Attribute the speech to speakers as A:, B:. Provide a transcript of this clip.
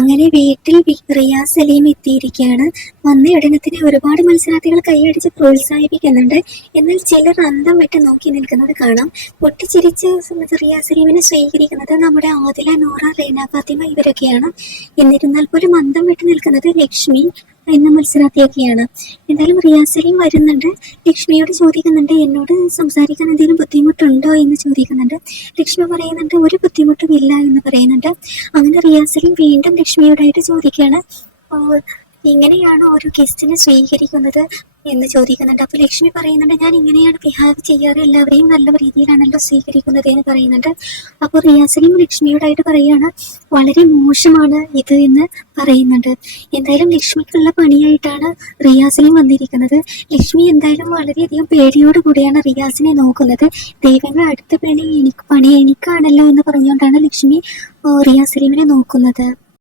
A: അങ്ങനെ വീട്ടിൽ റിയാസ് സലീം എത്തിയിരിക്കുകയാണ്. വന്ന ഉടനെ തന്നെ ഒരുപാട് മത്സരാർത്ഥികൾ കൈയടിച്ച് പ്രോത്സാഹിപ്പിക്കുന്നുണ്ട്. എന്നാൽ ചിലർ അന്തം വിട്ട് നോക്കി നിൽക്കുന്നത് കാണാം. പൊട്ടിച്ചിരിച്ച് റിയാസ് സലീമിനെ സ്വീകരിക്കുന്നത് നമ്മുടെ ആദില നോറ റീന ഫാത്തിമ ഇവരൊക്കെയാണ്. എന്നിരുന്നാൽ പോലും അന്തം വിട്ട് നിൽക്കുന്നത് ലക്ഷ്മി എന്ന മത്സരാർത്ഥിയൊക്കെയാണ്. എന്തായാലും റിയാസലിയും സലീം വരുന്നുണ്ട്. ലക്ഷ്മിയോട് ചോദിക്കുന്നുണ്ട് എന്നോട് സംസാരിക്കാൻ എന്തെങ്കിലും ബുദ്ധിമുട്ടുണ്ടോ? എന്ന് ചോദിക്കുന്നുണ്ട്. ലക്ഷ്മി പറയുന്നുണ്ട് ഒരു ബുദ്ധിമുട്ടും ഇല്ല എന്ന് പറയുന്നുണ്ട്. അങ്ങനെ റിയാസലിയും സലീം വീണ്ടും ലക്ഷ്മിയോടായിട്ട് ചോദിക്കുകയാണ്. "ഓ, ഇങ്ങനെയാണോ ഒരു ഗസ്റ്റിനെ സ്വീകരിക്കുന്നത് എന്ന് ചോദിക്കുന്നുണ്ട്. അപ്പൊ ലക്ഷ്മി പറയുന്നുണ്ട് ഞാൻ ഇങ്ങനെയാണ് ബിഹേവ് ചെയ്യാറ്. എല്ലാവരെയും നല്ല രീതിയിലാണല്ലോ സ്വീകരിക്കുന്നത് എന്ന് പറയുന്നുണ്ട്. അപ്പോൾ റിയാസിനും ലക്ഷ്മിയോടായിട്ട് പറയുകയാണ് വളരെ മോശമാണ് ഇത് എന്ന് പറയുന്നുണ്ട്. എന്തായാലും ലക്ഷ്മിക്കുള്ള പണിയായിട്ടാണ് റിയാസിനും വന്നിരിക്കുന്നത്. ലക്ഷ്മി എന്തായാലും വളരെയധികം പേടിയോട് കൂടിയാണ് റിയാസിനെ നോക്കുന്നത്. ദൈവങ്ങൾ അടുത്ത പണി എനിക്ക് പണി എനിക്കാണല്ലോ എന്ന് പറഞ്ഞുകൊണ്ടാണ് ലക്ഷ്മി റിയാസലീമിനെ നോക്കുന്നത്.